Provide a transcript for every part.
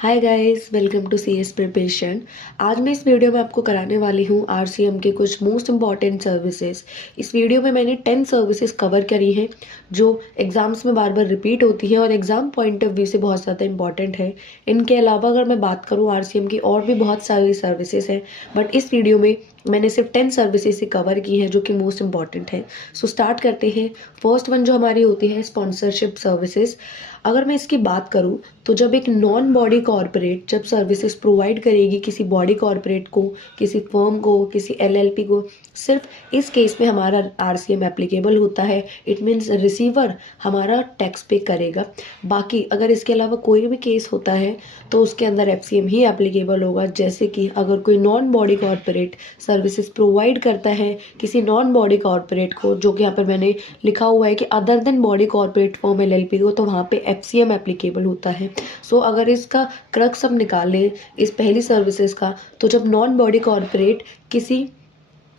Hi guys, welcome to C S preparation. आज मैं इस वीडियो में आपको कराने वाली हूँ आरसीएम के कुछ मोस्ट इम्पॉर्टेंट सर्विसेज। इस वीडियो में मैंने 10 सर्विसेज कवर करी हैं जो एग्जाम्स में बार बार रिपीट होती हैं और एग्जाम पॉइंट ऑफ व्यू से बहुत ज़्यादा इंपॉर्टेंट है। इनके अलावा अगर मैं बात करूँ आरसीएम की और भी बहुत सारी सर्विसेज हैं, बट इस वीडियो में मैंने सिर्फ 10 सर्विसेज से कवर की हैं जो कि मोस्ट इंपॉर्टेंट है। सो स्टार्ट करते हैं। फर्स्ट वन जो हमारी होती है स्पॉन्सरशिप सर्विसेज। अगर मैं इसकी बात करूं तो जब एक नॉन बॉडी कॉरपोरेट जब सर्विसेज प्रोवाइड करेगी किसी बॉडी कॉरपोरेट को, किसी फर्म को, किसी एलएलपी को, सिर्फ इस केस में हमारा आरसीएम एप्लीकेबल होता है। इट मीन्स रिसीवर हमारा टैक्स पे करेगा। बाकी अगर इसके अलावा कोई भी केस होता है तो उसके अंदर एफसीएम ही एप्लीकेबल होगा। जैसे कि अगर कोई non body corporate services provide करता है किसी नॉन बॉडी कॉरपोरेट को, जो कि यहाँ पर मैंने लिखा हुआ है कि other than body corporate firm LLP को, तो वहाँ पे एफसीएम एप्लीकेबल होता है। सो अगर इसका क्रक्स हम निकालें इस पहली सर्विसेज का, तो जब नॉन बॉडी कॉरपोरेट किसी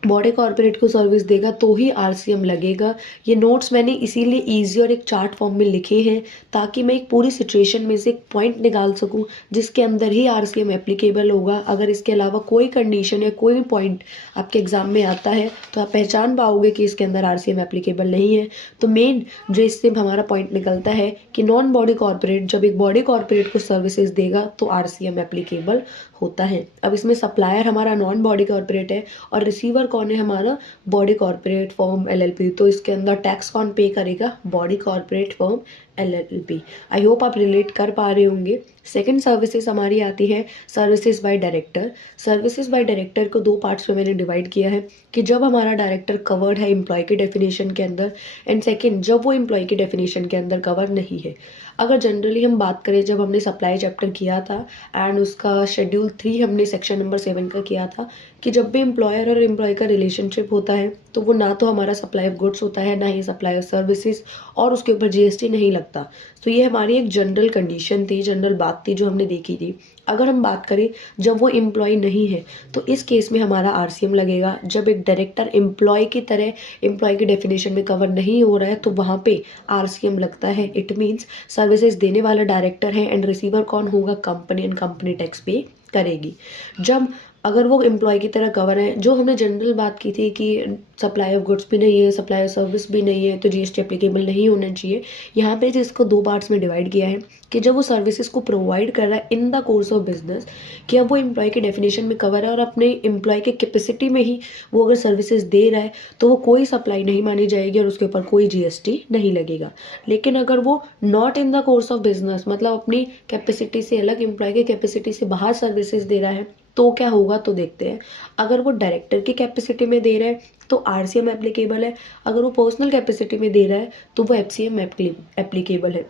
बॉडी कॉर्पोरेट को सर्विस देगा तो ही आरसीएम लगेगा। ये नोट्स मैंने इसीलिए इजी और एक चार्ट फॉर्म में लिखे हैं ताकि मैं एक पूरी सिचुएशन में से एक पॉइंट निकाल सकूं जिसके अंदर ही आरसीएम एप्लीकेबल होगा। अगर इसके अलावा कोई कंडीशन या कोई भी पॉइंट आपके एग्जाम में आता है तो आप पहचान पाओगे कि इसके अंदर आरसीएम एप्लीकेबल नहीं है। तो मेन जो इससे हमारा पॉइंट निकलता है कि नॉन बॉडी कॉर्पोरेट जब एक बॉडी कॉर्पोरेट को सर्विसेज देगा तो आरसीएम एप्लीकेबल होता है। अब इसमें सप्लायर हमारा नॉन बॉडी कॉर्पोरेट है और रिसीवर कौन है हमारा बॉडी कॉर्पोरेट फर्म एलएलपी। तो इसके अंदर टैक्स कौन पे करेगा? Body corporate firm LLP. I hope आप रिलेट कर पा रहे होंगे। सेकंड सर्विसेज हमारी आती है services by director. Services by director को दो पार्ट्स में मैंने डिवाइड किया है कि जब हमारा डायरेक्टर कवर्ड है एम्प्लॉय की डेफिनेशन के अंदर, एंड सेकंड जब वो एम्प्लॉय की डेफिनेशन के अंदर कवर नहीं है। अगर जनरली हम बात करें, जब हमने सप्लाई चैप्टर किया था एंड उसका शेड्यूल 3 हमने सेक्शन नंबर 7 का किया था कि जब भी एम्प्लॉयर और एम्प्लॉय का रिलेशनशिप होता है तो वो ना तो हमारा सप्लाई ऑफ गुड्स होता है ना ही सप्लाई ऑफ सर्विसेज, और उसके ऊपर जीएसटी नहीं लगता। तो ये हमारी एक जनरल कंडीशन थी, जनरल बात थी जो हमने देखी थी। अगर हम बात करें जब वो एम्प्लॉय नहीं है तो इस केस में हमारा आरसीएम लगेगा। जब एक डायरेक्टर एम्प्लॉय की तरह एम्प्लॉय की डेफिनेशन में कवर नहीं हो रहा है तो वहाँ पे आरसीएम लगता है। इट मीन्स सर्विसेज देने वाला डायरेक्टर है एंड रिसीवर कौन होगा? कंपनी, एंड कंपनी टैक्स पे करेगी। जब अगर वो एम्प्लॉय की तरह कवर है, जो हमने जनरल बात की थी कि सप्लाई ऑफ गुड्स भी नहीं है, सप्लाई ऑफ सर्विस भी नहीं है, तो जीएसटी एप्लीकेबल नहीं होना चाहिए। यहाँ पे जिसको दो पार्ट्स में डिवाइड किया है कि जब वो सर्विसेज को प्रोवाइड कर रहा है in the course of business, कि अब वो एम्प्लॉय के डेफिनेशन में कवर है और अपने एम्प्लॉय के कैपेसिटी में ही वो अगर सर्विसेज दे रहा है तो वो कोई सप्लाई नहीं मानी जाएगी और उसके ऊपर कोई जीएसटी नहीं लगेगा। लेकिन अगर वो not in the course of business, मतलब अपनी कैपेसिटी से अलग, एम्प्लॉय की कैपेसिटी से बाहर सर्विसेज दे रहा है, तो क्या होगा तो देखते हैं। अगर वो डायरेक्टर की कैपेसिटी में दे रहा है तो आरसीएम एप्लीकेबल है। अगर वो पर्सनल कैपेसिटी में दे रहा है तो वो एफसीएम एप्लीकेबल है।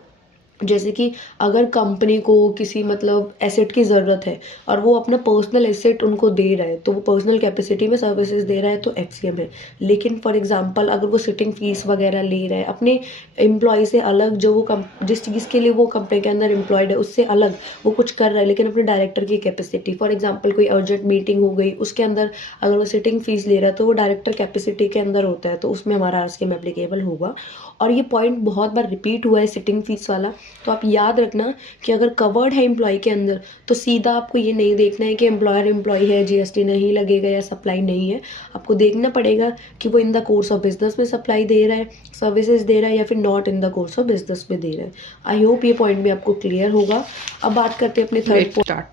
जैसे कि अगर कंपनी को किसी मतलब एसेट की ज़रूरत है और वो अपना पर्सनल एसेट उनको दे रहा है तो वो पर्सनल कैपेसिटी में सर्विसेज दे रहा है तो एफसीएम है। लेकिन फॉर एग्जांपल अगर वो सिटिंग फीस वगैरह ले रहा है अपने एम्प्लॉय से अलग, जो वो जिस चीज़ के लिए वो कंपनी के अंदर एम्प्लॉयड है उससे अलग वो कुछ कर रहा है, लेकिन अपने डायरेक्टर की कैपेसिटी, फॉर एग्जाम्पल कोई अर्जेंट मीटिंग हो गई उसके अंदर अगर वो सिटिंग फीस ले रहा है तो वो डायरेक्टर कैपेसिटी के अंदर होता है, तो उसमें हमारा आरसीएम एप्लीकेबल होगा। और ये पॉइंट बहुत बार रिपीट हुआ है सिटिंग फीस वाला। तो आप याद रखना कि अगर कवर्ड है एम्प्लॉय के अंदर तो सीधा आपको ये नहीं देखना है कि एम्प्लॉयर एम्प्लॉय है, जीएसटी नहीं लगेगा या सप्लाई नहीं है। आपको देखना पड़ेगा कि वो in the course of business में सप्लाई दे रहा है, सर्विसेज दे रहा है, या फिर not in the course of business में दे रहा है। आई होप ये पॉइंट भी आपको क्लियर होगा। अब बात करते हैं अपने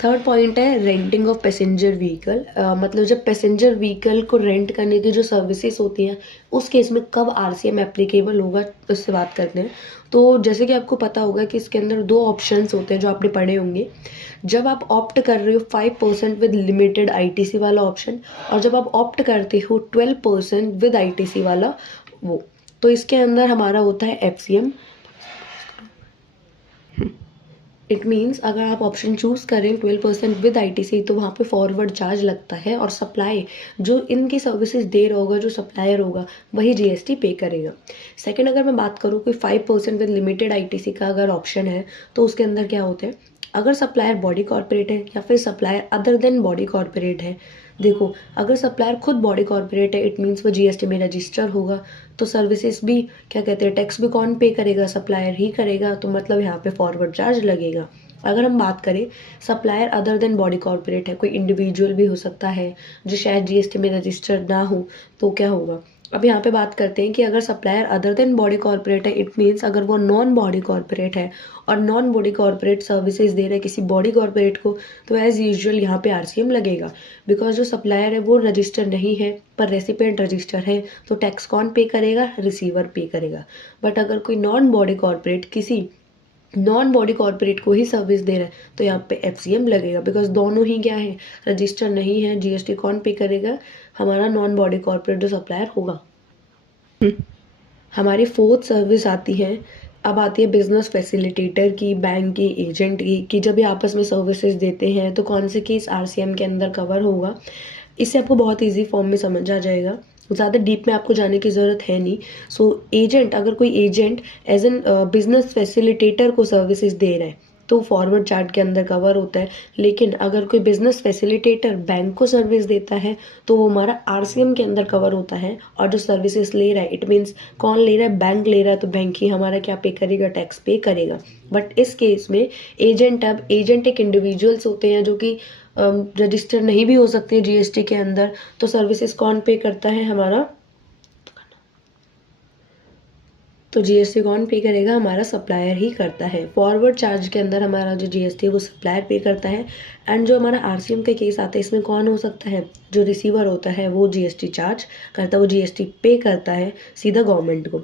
थर्ड पॉइंट है रेंटिंग ऑफ पैसेंजर व्हीकल। मतलब जब पैसेंजर व्हीकल को रेंट करने की जो सर्विसेज होती हैं उस केस में कब आरसीएम एप्लीकेबल होगा उससे बात करते हैं। तो जैसे कि आपको पता होगा कि इसके अंदर दो ऑप्शंस होते हैं जो आपने पढ़े होंगे। जब आप ऑप्ट कर रहे हो 5% विद लिमिटेड आईटीसी वाला ऑप्शन, और जब आप ऑप्ट करते हो 12% विद आईटीसी वाला वो, तो इसके अंदर हमारा होता है एफसीएम। इट मीन्स अगर आप ऑप्शन चूज करें 12% विद आईटीसी तो वहाँ पे फॉरवर्ड चार्ज लगता है और सप्लाई जो इनकी सर्विसेज दे रहा होगा, जो सप्लायर होगा, वही जीएसटी पे करेगा। सेकंड अगर मैं बात करूँ कि 5% विद लिमिटेड आईटीसी का अगर ऑप्शन है तो उसके अंदर क्या होता है, अगर सप्लायर बॉडी कॉर्पोरेट है या फिर supplier other than body corporate है। देखो, अगर सप्लायर खुद बॉडी कॉर्पोरेट है इट मीन्स वो जीएसटी में रजिस्टर होगा, तो सर्विसेज भी क्या कहते हैं, टैक्स भी कौन पे करेगा? सप्लायर ही करेगा, तो मतलब यहाँ पे फॉरवर्ड चार्ज लगेगा। अगर हम बात करें supplier other than body corporate है, कोई इंडिविजुअल भी हो सकता है जो शायद जीएसटी में रजिस्टर्ड ना हो, तो क्या होगा। अब यहाँ पे बात करते हैं कि अगर supplier other than body corporate है, इट मीन्स अगर वो नॉन बॉडी कॉर्पोरेट है और नॉन बॉडी कॉर्पोरेट सर्विसेज दे रहे हैं किसी बॉडी कॉर्पोरेट को, तो एज यूजुअल यहाँ पे आरसीएम लगेगा। बिकॉज जो सप्लायर है वो रजिस्टर नहीं है पर रेसिपिएंट रजिस्टर है, तो टैक्स कौन पे करेगा, रिसीवर पे करेगा। बट अगर कोई नॉन बॉडी कॉर्पोरेट किसी नॉन बॉडी कॉर्पोरेट को ही सर्विस दे रहा है, तो यहाँ पे एफसीएम लगेगा। बिकॉज दोनों ही क्या है, रजिस्टर नहीं है। जीएसटी कौन पे करेगा, हमारा नॉन बॉडी कॉर्पोरेट जो सप्लायर होगा। हमारी फोर्थ सर्विस आती है, अब आती है बिजनेस फैसिलिटेटर की, बैंक की, एजेंट की, कि जब ये आपस में सर्विसेज देते हैं तो कौन से केस आरसीएम के अंदर कवर होगा। इससे आपको बहुत इजी फॉर्म में समझ आ जाएगा, ज़्यादा डीप में आपको जाने की ज़रूरत है नहीं। सो एजेंट, अगर कोई agent as an business facilitator को सर्विसेज दे रहा है तो फॉरवर्ड चार्ज के अंदर कवर होता है। लेकिन अगर कोई बिजनेस फैसिलिटेटर बैंक को सर्विस देता है तो वो हमारा आरसीएम के अंदर कवर होता है। और जो सर्विसेज ले रहा है, इट मीन्स कौन ले रहा है, बैंक ले रहा है, तो बैंक ही हमारा क्या पे करेगा, टैक्स पे करेगा। बट इस केस में एजेंट, अब एजेंट एक इंडिविजुअल्स होते हैं जो कि रजिस्टर नहीं भी हो सकते जीएसटी के अंदर, तो सर्विसेज कौन पे करता है, हमारा, तो जीएसटी कौन पे करेगा, हमारा सप्लायर ही करता है। फॉरवर्ड चार्ज के अंदर हमारा जो जीएसटी है वो सप्लायर पे करता है। एंड जो हमारा आरसीएम का केस आता है इसमें कौन हो सकता है, जो रिसीवर होता है वो जीएसटी चार्ज करता है, वो जीएसटी पे करता है सीधा गवर्नमेंट को।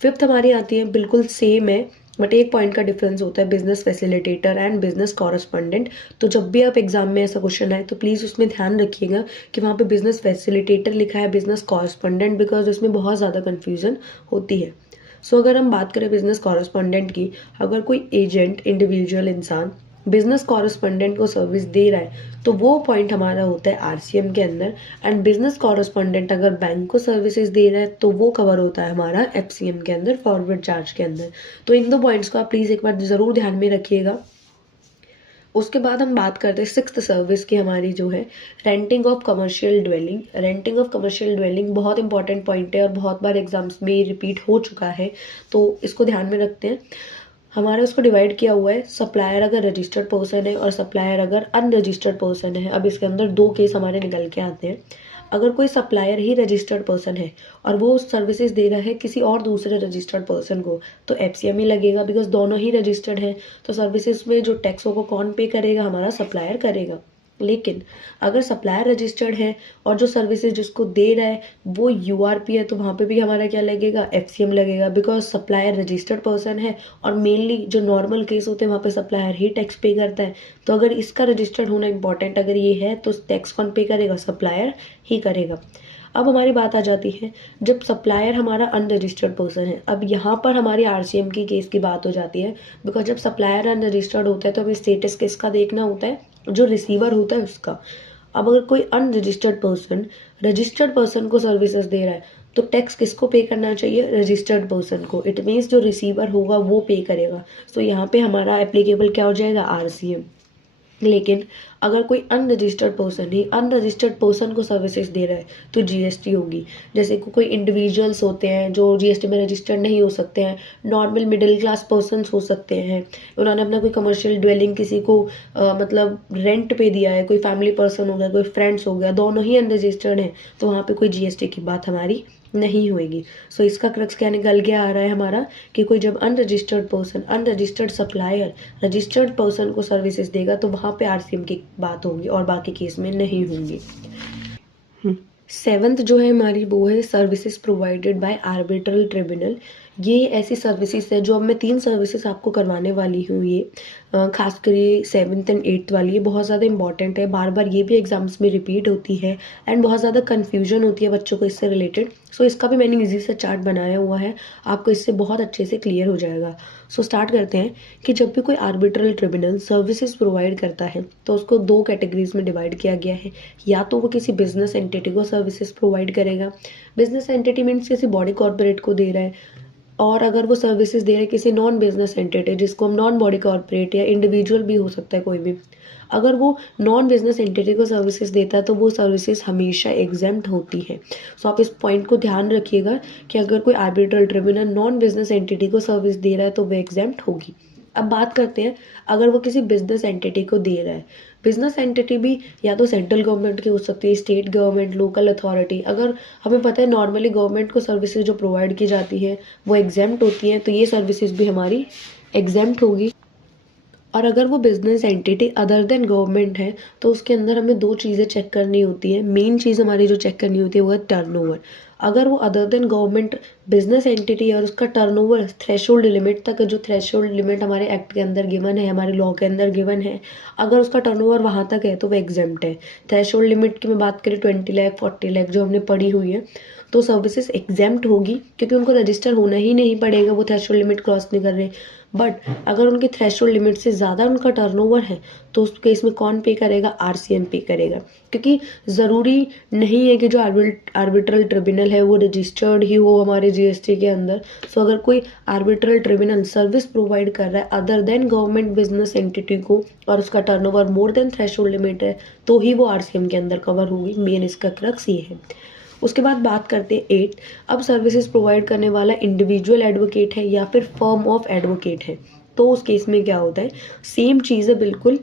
फिफ्थ हमारी आती है, बिल्कुल सेम है बट एक पॉइंट का डिफरेंस होता है, business facilitator and business correspondent. तो जब भी आप एग्जाम में ऐसा क्वेश्चन आए तो प्लीज़ उसमें ध्यान रखिएगा कि वहाँ पे बिजनेस फैसिलिटेटर लिखा है, बिजनेस कॉरेस्पॉन्डेंट, बिकॉज उसमें बहुत ज़्यादा कन्फ्यूजन होती है। सो अगर हम बात करें बिजनेस कॉरेस्पॉन्डेंट की, अगर कोई एजेंट, इंडिविजुअल इंसान बिजनेस कॉरेस्पॉन्डेंट को सर्विस दे रहा है तो वो पॉइंट हमारा होता है आरसीएम के अंदर। एंड बिजनेस कॉरेस्पॉन्डेंट अगर बैंक को सर्विसेज दे रहा है तो वो कवर होता है हमारा एफसीएम के अंदर, फॉरवर्ड चार्ज के अंदर। तो इन दो पॉइंट्स को आप प्लीज़ एक बार ज़रूर ध्यान में रखिएगा। उसके बाद हम बात करते हैं सिक्स्थ सर्विस की, हमारी जो है renting of commercial dwelling. Renting of commercial dwelling बहुत इंपॉर्टेंट पॉइंट है और बहुत बार एग्जाम्स में रिपीट हो चुका है, तो इसको ध्यान में रखते हैं। हमारा उसको डिवाइड किया हुआ है, सप्लायर अगर रजिस्टर्ड पर्सन है और सप्लायर अगर अनरजिस्टर्ड पर्सन है। अब इसके अंदर दो केस हमारे निकल के आते हैं। अगर कोई सप्लायर ही रजिस्टर्ड पर्सन है और वो सर्विसेज दे रहा है किसी और दूसरे रजिस्टर्ड पर्सन को, तो एफसीएम ही लगेगा, बिकॉज दोनों ही रजिस्टर्ड हैं। तो सर्विसेज में जो टैक्स को कौन पे करेगा, हमारा सप्लायर करेगा। लेकिन अगर सप्लायर रजिस्टर्ड है और जो सर्विसेज जिसको दे रहा है वो यूआरपी है, तो वहाँ पे भी हमारा क्या लगेगा, एफसीएम लगेगा, बिकॉज सप्लायर रजिस्टर्ड पर्सन है। और मेनली जो नॉर्मल केस होते हैं वहाँ पे सप्लायर ही टैक्स पे करता है। तो अगर इसका रजिस्टर्ड होना इंपॉर्टेंट अगर ये है तो टैक्स कौन पे करेगा, सप्लायर ही करेगा। अब हमारी बात आ जाती है जब सप्लायर हमारा अनरजिस्टर्ड पर्सन है। अब यहाँ पर हमारी आरसीएम की केस की बात हो जाती है, बिकॉज जब सप्लायर अनरजिस्टर्ड होता है तो हमें स्टेटस किसका देखना होता है, जो रिसीवर होता है उसका। अब अगर कोई अनरजिस्टर्ड पर्सन रजिस्टर्ड पर्सन को सर्विसेज दे रहा है तो टैक्स किसको पे करना चाहिए, रजिस्टर्ड पर्सन को। इट मीन्स जो रिसीवर होगा वो पे करेगा। सो यहाँ पे हमारा एप्लीकेबल क्या हो जाएगा, आरसीएम। लेकिन अगर कोई अनरजिस्टर्ड पर्सन ही अनरजिस्टर्ड पर्सन को सर्विसेज दे रहा है तो जीएसटी होगी। जैसे कोई इंडिविजुअल्स होते हैं जो जीएसटी में रजिस्टर्ड नहीं हो सकते हैं, नॉर्मल मिडिल क्लास पर्सनस हो सकते हैं, उन्होंने अपना कोई कमर्शियल ड्वेलिंग किसी को मतलब रेंट पे दिया है, कोई फैमिली पर्सन हो गया, कोई फ्रेंड्स हो गया, दोनों ही अनरजिस्टर्ड हैं, तो वहाँ पे कोई जीएसटी की बात हमारी नहीं होएगी। सो इसका क्रक्स क्या निकल के आ रहा है हमारा, कि कोई जब unregistered person, unregistered supplier registered person को सर्विसेज देगा तो वहाँ पे आरसीएम की बात होगी और बाकी केस में नहीं होंगी। सेवंथ जो है हमारी वो है services provided by arbitral tribunal. ये ऐसी सर्विसेज है जो अब मैं 3 सर्विसेज आपको करवाने वाली हूँ। ये खासकर ये 7th एंड 8th वाली ये बहुत ज़्यादा इंपॉर्टेंट है, बार बार ये भी एग्जाम्स में रिपीट होती है एंड बहुत ज़्यादा कन्फ्यूजन होती है बच्चों को इससे रिलेटेड। सो इसका भी मैंने ईजी सा चार्ट बनाया हुआ है, आपको इससे बहुत अच्छे से क्लियर हो जाएगा। सो स्टार्ट करते हैं कि जब भी कोई आर्बिट्रल ट्रिब्यूनल सर्विसेज प्रोवाइड करता है तो उसको 2 कैटेगरीज में डिवाइड किया गया है। या तो वो किसी बिजनेस एंटिटी को सर्विसेज प्रोवाइड करेगा, बिजनेस एंटिटी मीन्स किसी बॉडी कॉर्पोरेट को दे रहा है। और अगर वो सर्विसेज दे रहे हैं किसी नॉन बिजनेस एंटिटी, जिसको हम नॉन बॉडी कॉर्पोरेट या इंडिविजुअल भी हो सकता है कोई भी, अगर वो नॉन बिजनेस एंटिटी को सर्विसेज देता है तो वो सर्विसेज हमेशा एग्जेम्प्ट होती है। सो आप इस पॉइंट को ध्यान रखिएगा कि अगर कोई arbitral tribunal non business entity को सर्विस दे रहा है तो वो एग्जेम्प्ट होगी। अब बात करते हैं, अगर वो किसी बिजनेस एंटिटी को दे रहा है, बिजनेस एंटिटी भी या तो सेंट्रल गवर्नमेंट की हो सकती है, स्टेट गवर्नमेंट, लोकल अथॉरिटी। अगर हमें पता है नॉर्मली गवर्नमेंट को सर्विसेज जो प्रोवाइड की जाती है वो एग्जेम्प्ट होती हैं, तो ये सर्विसेज भी हमारी एग्जेम्प्ट होगी। और अगर वो business entity other than government है तो उसके अंदर हमें दो चीज़ें चेक करनी होती है। मेन चीज़ हमारी जो चेक करनी होती है वो है टर्नओवर। अगर वो other than government business entity है और उसका टर्नओवर थ्रेशोल्ड लिमिट तक, जो थ्रेशोल्ड लिमिट हमारे एक्ट के अंदर गिवन है, हमारे लॉ के अंदर गिवन है, अगर उसका टर्नओवर वहाँ तक है तो वो एग्जेम्प्ट है। थ्रेशोल्ड लिमिट की मैं बात करें 20 लाख 40 लाख जो हमने पढ़ी हुई है, तो सर्विसेज एग्जेम्प्ट होगी क्योंकि उनको रजिस्टर होना ही नहीं पड़ेगा, वो थ्रेशोल्ड लिमिट क्रॉस नहीं कर रहे। बट अगर उनकी थ्रेशोल्ड लिमिट से ज़्यादा उनका टर्नओवर है तो उस केस में कौन पे करेगा? आरसीएम पे करेगा। क्योंकि ज़रूरी नहीं है कि जो आर्बिट्रल ट्रिब्यूनल है वो रजिस्टर्ड ही हो हमारे जीएसटी के अंदर। सो अगर कोई आर्बिट्रल ट्रिब्यूनल सर्विस प्रोवाइड कर रहा है other than government business entity को और उसका turnover more than threshold limit है तो ही वो आरसीएम के अंदर कवर होगी। मेन इसका क्रक्स ये है। उसके बाद बात करते हैं 8। अब सर्विसेज प्रोवाइड करने वाला इंडिविजुअल एडवोकेट है या फिर फर्म ऑफ एडवोकेट है, तो उस केस में क्या होता है? सेम चीज़ है बिल्कुल।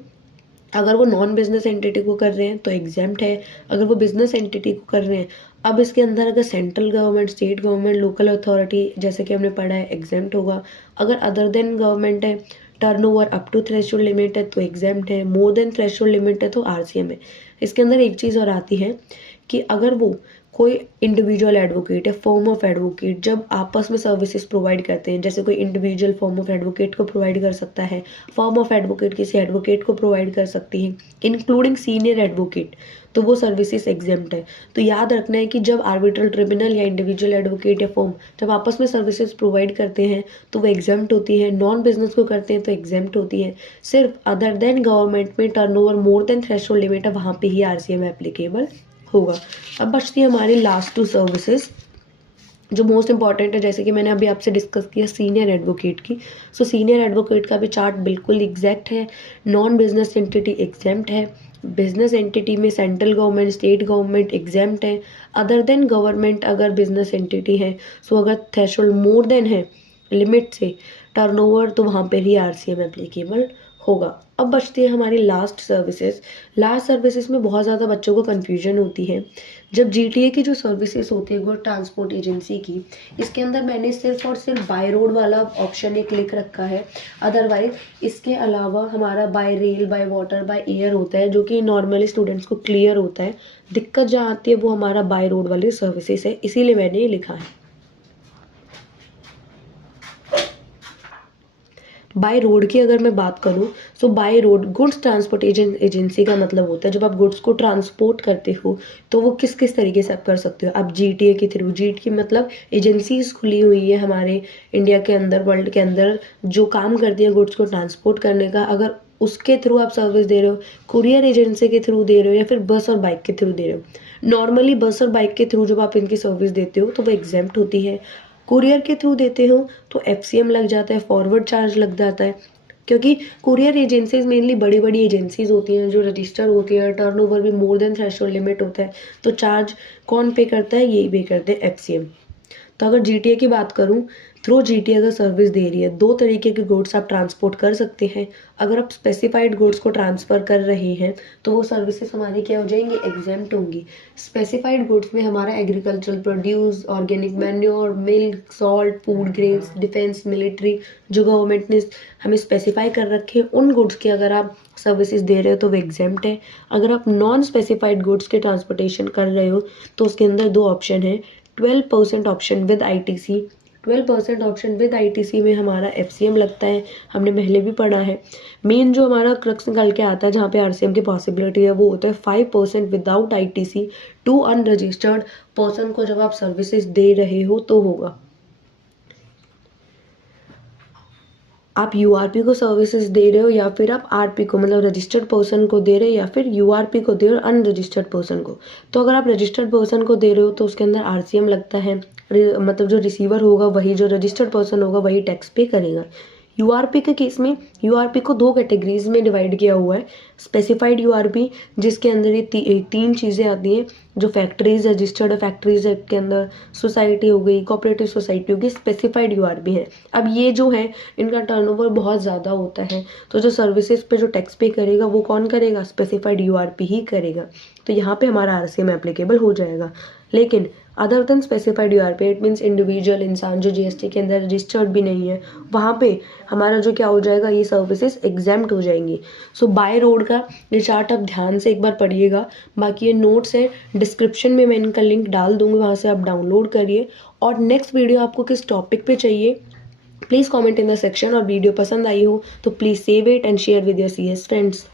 अगर वो नॉन बिजनेस एंटिटी को कर रहे हैं तो एग्जेम्प्ट है, अगर वो बिजनेस एंटिटी को कर रहे हैं, अब इसके अंदर अगर central government, state government, local authority जैसे कि हमने पढ़ा है एग्जेम्प्ट होगा। अगर अदर देन गवर्नमेंट है, turnover up to threshold limit है तो एग्जेम्प्ट है, मोर देन थ्रेशोल्ड लिमिट है तो आरसीएम है। इसके अंदर एक चीज़ और आती है कि अगर वो कोई इंडिविजुअल एडवोकेट है, फॉर्म ऑफ एडवोकेट, जब आपस में सर्विसेज प्रोवाइड करते हैं, जैसे कोई इंडिविजुअल फॉर्म ऑफ एडवोकेट को प्रोवाइड कर सकता है, फॉर्म ऑफ एडवोकेट किसी एडवोकेट को प्रोवाइड कर सकती है, इंक्लूडिंग सीनियर एडवोकेट, तो वो सर्विसेज एग्जेम्प्ट है। तो याद रखना है कि जब आर्बिट्रल ट्रिब्यूनल या इंडिविजुअल एडवोकेट या फॉर्म जब आपस में सर्विसेज प्रोवाइड करते हैं तो वो एग्जेम्प्ट होती है। नॉन बिजनेस को करते हैं तो एग्जेम्प्ट होती है। सिर्फ अदर देन गवर्नमेंट में turnover more than threshold limit है, वहाँ पे ही आरसीएम एप्लीकेबल होगा। अब बचती है हमारी लास्ट 2 सर्विसेज जो मोस्ट इंपॉर्टेंट है, जैसे कि मैंने अभी आपसे डिस्कस किया सीनियर एडवोकेट की। सो सीनियर एडवोकेट का भी चार्ट बिल्कुल एग्जैक्ट है। नॉन बिजनेस एंटिटी एग्जेम्प्ट है, बिजनेस एंटिटी में central government, state government exempt है, अदर देन गवर्नमेंट अगर बिजनेस एंटिटी है, सो अगर थ्रेशोल्ड मोर देन है लिमिट से टर्नओवर तो वहाँ पे ही आरसीएम एप्लीकेबल होगा। अब बचती है हमारी लास्ट सर्विसेज। लास्ट सर्विसेज में बहुत ज़्यादा बच्चों को कन्फ्यूजन होती है। जब जीटीए की जो सर्विसेज होती है गुड ट्रांसपोर्ट एजेंसी की, इसके अंदर मैंने सिर्फ और सिर्फ बाय रोड वाला ऑप्शन एक लिख रखा है। अदरवाइज इसके अलावा हमारा bye rail, by water, by air होता है, जो कि नॉर्मली स्टूडेंट्स को क्लियर होता है। दिक्कत जहाँ आती है वो हमारा बाय रोड वाली सर्विसेज है, इसीलिए मैंने ये लिखा है। बाय रोड की अगर मैं बात करूं, so by road goods transport agency का मतलब होता है जब आप गुड्स को ट्रांसपोर्ट करते हो तो वो किस किस तरीके से आप कर सकते हो? आप जीटीए के थ्रू, जीटीए मतलब एजेंसीज खुली हुई है हमारे इंडिया के अंदर, वर्ल्ड के अंदर, जो काम करती है गुड्स को ट्रांसपोर्ट करने का। अगर उसके थ्रू आप सर्विस दे रहे हो, कुरियर एजेंसी के थ्रू दे रहे हो या फिर बस और बाइक के थ्रू दे रहे हो। नॉर्मली बस और बाइक के थ्रू जब आप इनकी सर्विस देते हो तो वो एग्जेम्प्ट होती है। कुरियर के थ्रू देते हो तो एफसीएम लग जाता है, फॉरवर्ड चार्ज लग जाता है, क्योंकि कुरियर एजेंसीज मेनली बड़ी बड़ी एजेंसीज होती हैं जो रजिस्टर होती है, टर्नओवर भी मोर देन थ्रेशोल्ड लिमिट होता है, तो चार्ज कौन पे करता है? यही पे करते हैं, एफसीएम। तो अगर जीटीए की बात करूं, थ्रू जीटीए अगर सर्विस दे रही है, दो तरीके के गुड्स आप ट्रांसपोर्ट कर सकते हैं। अगर आप स्पेसिफाइड गुड्स को ट्रांसफ़र कर रहे हैं तो वो सर्विसेज हमारी क्या हो जाएंगी? एग्जेम्प्ट होंगी। स्पेसिफाइड गुड्स में हमारा agricultural produce, organic manure, milk, salt, food grains, defence, military, जो गवर्नमेंट ने हमें स्पेसिफाई कर रखे हैं उन गुड्स की अगर आप सर्विसेज दे रहे हो तो वो एग्जेम्प्ट है। अगर आप नॉन स्पेसिफाइड गुड्स के ट्रांसपोर्टेशन कर रहे हो तो उसके अंदर दो ऑप्शन है, 12% option with ITC. 12% option with ITC में हमारा एफसीएम लगता है, हमने पहले भी पढ़ा है। मेन जो हमारा क्रक्स निकल के आता है जहाँ पे आरसीएम की पॉसिबिलिटी है वो होता है 5% without ITC to unregistered person को जब आप सर्विसेज दे रहे हो तो होगा। आप यूआरपी को सर्विसेज दे रहे हो या फिर आप आरपी को, मतलब रजिस्टर्ड पर्सन को दे रहे हो, या फिर यूआरपी को दे रहे हो अनरजिस्टर्ड पर्सन को। तो अगर आप रजिस्टर्ड पर्सन को दे रहे हो तो उसके अंदर आरसीएम लगता है, मतलब जो रिसीवर होगा वही, जो रजिस्टर्ड पर्सन होगा वही टैक्स पे करेगा। यूआरपी के केस में यूआरपी को दो कैटेगरीज में डिवाइड किया हुआ है। स्पेसिफाइड यूआरपी जिसके अंदर ये तीन चीज़ें आती हैं, जो फैक्ट्रीज रजिस्टर्ड फैक्ट्रीज है के अंदर, सोसाइटी हो गई, कोऑपरेटिव सोसाइटी होगी, स्पेसिफाइड यूआरपी है। अब ये जो है इनका टर्नओवर बहुत ज़्यादा होता है, तो जो सर्विसेज पे जो टैक्स पे करेगा वो कौन करेगा? स्पेसिफाइड यूआरपी ही करेगा। तो यहाँ पे हमारा आरसीएम एप्लीकेबल हो जाएगा। लेकिन other than specified URP, it means individual इंसान जो जीएसटी के अंदर रजिस्टर्ड भी नहीं है, वहाँ पे हमारा जो क्या हो जाएगा, ये सर्विसेज एग्जेम्प्ट हो जाएंगी। सो बाय रोड का ये चार्ट आप ध्यान से एक बार पढ़िएगा। बाकी ये नोट्स है, डिस्क्रिप्शन में मैं इनका लिंक डाल दूंगी, वहाँ से आप डाउनलोड करिए। और नेक्स्ट वीडियो आपको किस टॉपिक पे चाहिए please comment in the section. और वीडियो पसंद आई हो तो please save it and share with your CS friends.